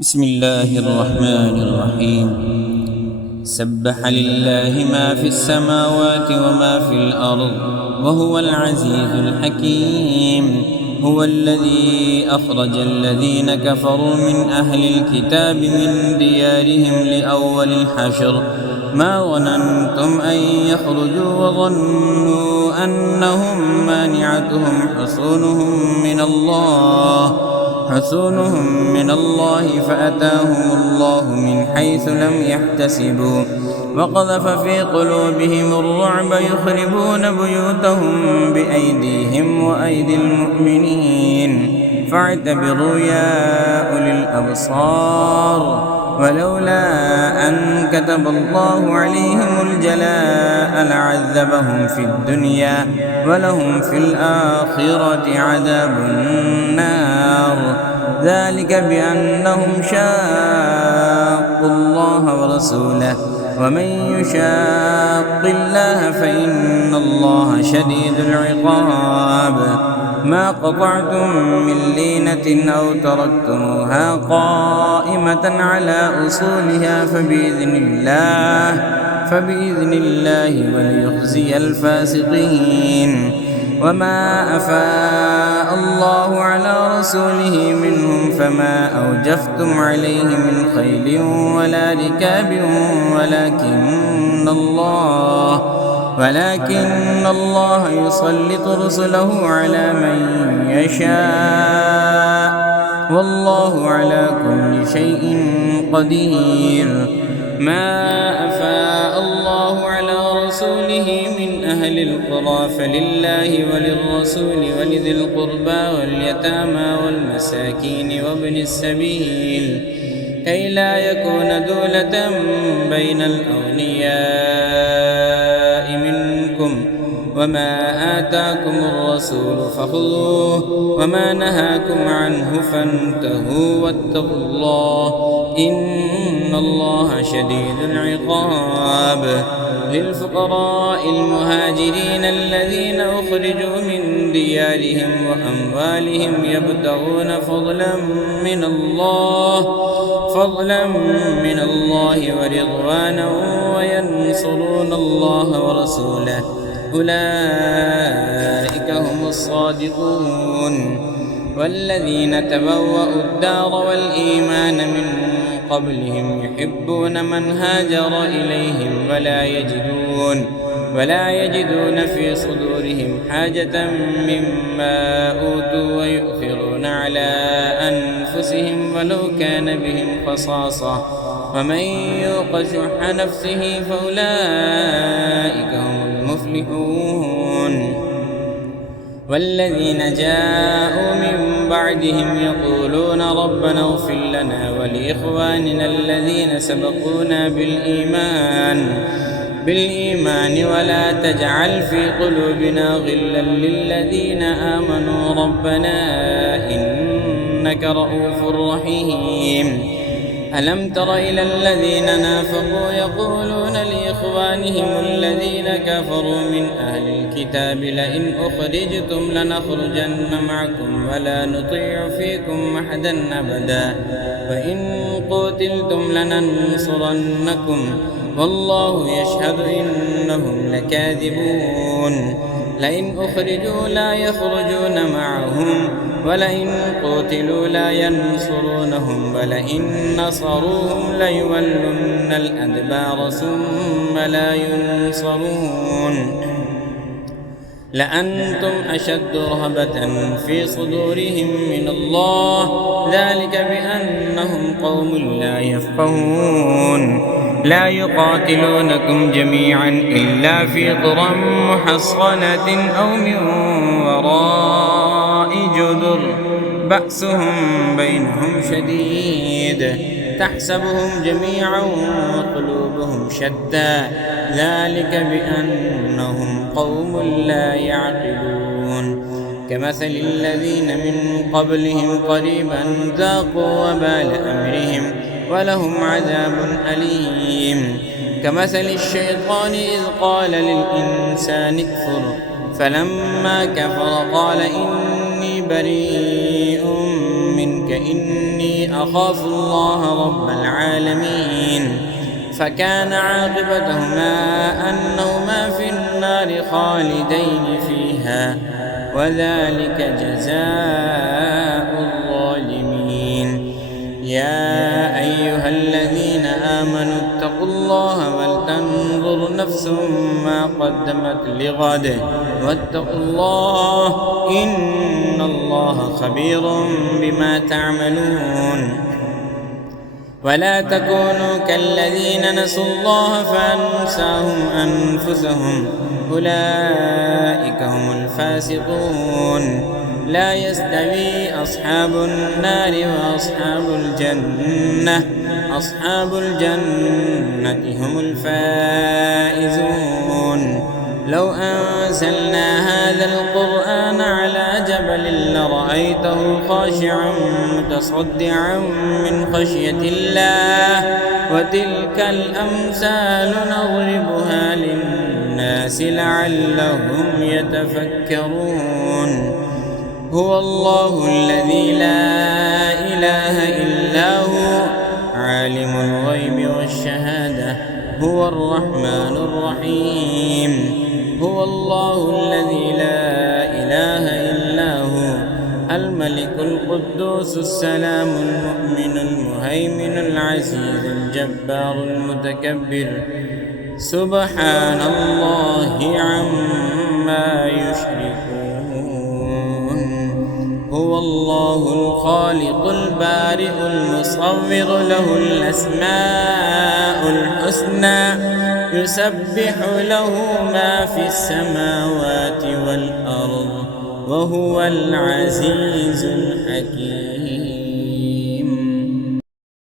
بسم الله الرحمن الرحيم. سبح لله ما في السماوات وما في الأرض وهو العزيز الحكيم. هو الذي أخرج الذين كفروا من أهل الكتاب من ديارهم لأول الحشر ما ظننتم أن يخرجوا وظنوا أنهم مانعتهم حصونهم من الله فأتاهم الله من حيث لم يحتسبوا وقذف في قلوبهم الرعب يخربون بيوتهم بأيديهم وأيدي المؤمنين فاعتبروا يا أولي الأبصار. ولولا أن كتب الله عليهم الجلاء لعذبهم في الدنيا ولهم في الآخرة عذاب النار. ذلك بأنهم شاقوا الله ورسوله ومن يشاق الله فإن الله شديد العقاب. ما قطعتم من لينة أو تركتموها قائمة على أصولها فبإذن الله وليخزي الفاسقين. وما أفاء الله على رسوله منهم فما أوجفتم عليه من خيل ولا ركاب ولكن الله يسلط رسله على من يشاء والله على كل شيء قدير. ما أفاء الله على رسوله من أهل القرى فلله وللرسول ولذي القربى واليتامى والمساكين وابن السبيل كي لا يكون دولة بين الأغنياء منكم. وما آتاكم الرسول فخذوه وما نهاكم عنه فانتهوا واتقوا الله إن الله شديد العقاب. للفقراء المهاجرين الذين أخرجوا من ديارهم وأموالهم يبتغون فضلا من الله ورضوانا وينصرون الله ورسوله أولئك هم الصادقون. والذين تبوأوا الدار والإيمان من قبلهم يحبون من هاجر إليهم ولا يجدون في صدورهم حاجة مما أوتوا ويؤثرون على أنفسهم ولو كان بهم خصاصة ومن يوق شح نفسه فأولئك هم المفلحون. والذين جاءوا من بعدهم يقولون ربنا اغفر لنا ولإخواننا الذين سبقونا بالإيمان ولا تجعل في قلوبنا غلا للذين آمنوا ربنا إنك رؤوف رحيم. ألم تر إلى الذين نافقوا يقولون لإخوانهم الذين كفروا من أهل الكتاب لئن أخرجتم لنخرجن معكم ولا نطيع فيكم أحدا أبدا وإن قتلتم لننصرنكم والله يشهد إنهم لكاذبون. لئن أخرجوا لا يخرجون معهم ولئن قتلوا لا ينصرونهم ولئن نصروهم ليولن الأدبار ثم لا ينصرون. لأنتم أشد رهبة في صدورهم من الله ذلك بأنهم قوم لا يفقهون. لا يقاتلونكم جميعا إلا في قرى محصنة أو من وراء جدر بأسهم بينهم شديد تحسبهم جميعا وقلوبهم شتى ذلك بأنهم قوم لا يعقلون. كمثل الذين من قبلهم قريبا ذاقوا وبال أمرهم ولهم عذاب أليم. كمثل الشيطان إذ قال للإنسان اكفر فلما كفر قال إني بريء منك إني إني أخاف الله رب العالمين. فكان عاقبتهما أنهما في النار خالدين فيها، وذلك جزاء الظالمين. يا أيها الذين آمنوا اتقوا الله ولتنظر نفس ما قدمت لغد واتقوا الله إن الله خبير بما تعملون. ولا تكونوا كالذين نسوا الله فأنساهم أنفسهم أولئك هم الفاسقون. لا يستوي أصحاب النار وأصحاب الجنة، أصحاب الجنة هم الفائزون. لو أنزلنا هذا القرآن على جبل لرأيته خاشعا متصدعا من خشية الله. وتلك الأمثال نضربها للناس لعلهم يتفكرون. هو الله الذي لا إله إلا هو عالم الغيب والشهادة، هو الرحمن الرحيم. هو الله الذي لا إله إلا هو الملك القدوس السلام المؤمن المهيمن العزيز الجبار المتكبر. سبحان الله عما يشركون. هو الله الخالق البارئ المصور، له الأسماء الحسنى، يسبح له ما في السماوات والأرض، وهو العزيز الحكيم.